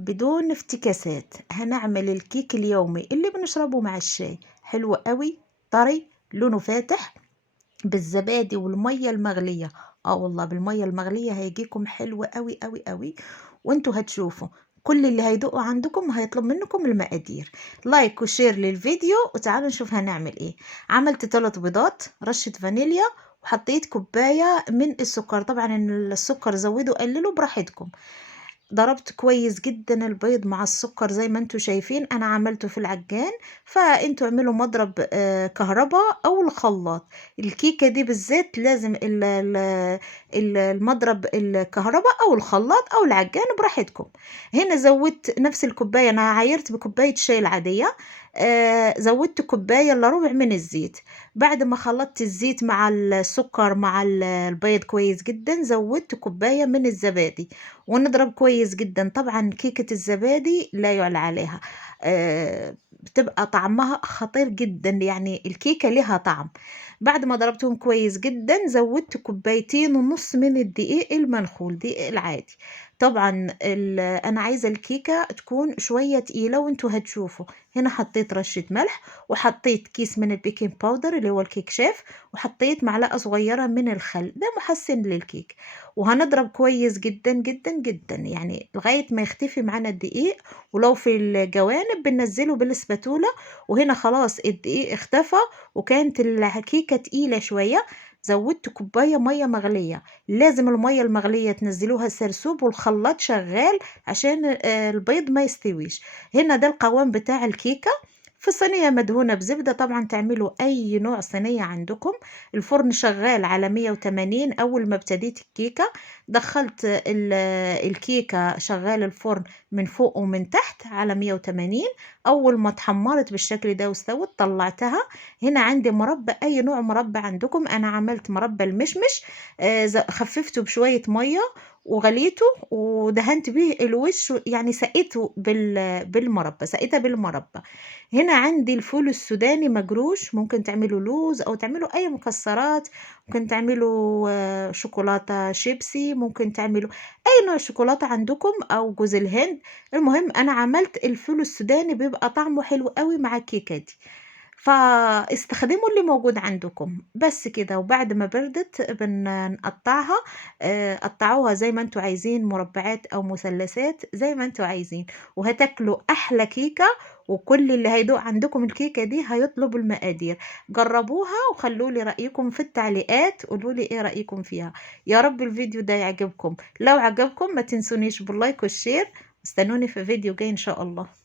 بدون افتكاسات هنعمل الكيك اليومي اللي بنشربه مع الشاي، حلو قوي، طري، لونه فاتح، بالزبادي والمية المغلية. والله بالمية المغلية هيجيكم حلو قوي قوي قوي، وانتوا هتشوفوا. كل اللي هيدوقوا عندكم هيطلب منكم المقادير، لايك وشير للفيديو، وتعالوا نشوف هنعمل ايه. عملت 3 بيضات، رشة فانيليا، وحطيت كوباية من السكر. طبعا السكر زودوا قللوا براحتكم. ضربت كويس جدا البيض مع السكر زي ما انتوا شايفين، انا عملته في العجان. فانتوا اعملوا مضرب كهرباء او الخلاط. الكيكة دي بالذات لازم المضرب الكهرباء او الخلاط او العجان براحتكم. هنا زودت نفس الكوباية، انا عايرت بكوباية شاي العادية. زودت كوباية الا ربع من الزيت. بعد ما خلطت الزيت مع السكر مع البيض كويس جدا، زودت كوباية من الزبادي، ونضرب كويس جدا. طبعا كيكة الزبادي لا يعلى عليها، بتبقى طعمها خطير جدا، يعني الكيكة لها طعم. بعد ما ضربتهم كويس جدا، زودت 2.5 كوباية من الدقيق المنخول، دقيق العادي. طبعا انا عايزة الكيكة تكون شوية تقيلة، وانتوا هتشوفوا. هنا حطيت رشة ملح، وحطيت كيس من البيكنج باودر اللي هو الكيك شيف، وحطيت معلقة صغيرة من الخل، ده محسن للكيك. وهنضرب كويس جدا جدا جدا، يعني لغاية ما يختفي معانا الدقيق. ولو في الجوانب بننزله بالسباتولة. وهنا خلاص الدقيق اختفى، وكانت الكيكة تقيلة شوية. زودت كوباية مية مغلية، لازم المية المغلية تنزلوها سرسوب والخلاط شغال عشان البيض ما يستويش. هنا ده القوام بتاع الكيكة. في صينية مدهونة بزبدة، طبعا تعملوا أي نوع صينية عندكم. الفرن شغال على 180. أول ما ابتديت الكيكة دخلت الكيكة شغال الفرن من فوق ومن تحت على 180. أول ما اتحمرت بالشكل ده واستوت طلعتها. هنا عندي مربى، أي نوع مربى عندكم. أنا عملت مربى المشمش، خففته بشوية مية وغليته ودهنت به الوش، يعني سقيته بالمربى، سقيتها بالمربى. هنا عندي الفول السوداني مجروش، ممكن تعملوا لوز او تعملوا اي مكسرات. ممكن تعملوا شوكولاتة شيبسي، ممكن تعملوا اي نوع شوكولاتة عندكم او جوز الهند. المهم انا عملت الفول السوداني، بيبقى طعمه حلو قوي مع الكيكة دي. فاستخدموا اللي موجود عندكم بس كده. وبعد ما بردت بنقطعها، قطعوها زي ما انتوا عايزين، مربعات او مثلثات زي ما انتوا عايزين، وهتاكلوا احلى كيكة. وكل اللي هيدوق عندكم الكيكة دي هيطلب المقادير. جربوها وخلوا لي رأيكم في التعليقات، قولوا لي ايه رأيكم فيها. يا رب الفيديو ده يعجبكم. لو عجبكم ما تنسونيش باللايك والشير. استنوني في فيديو جاي ان شاء الله.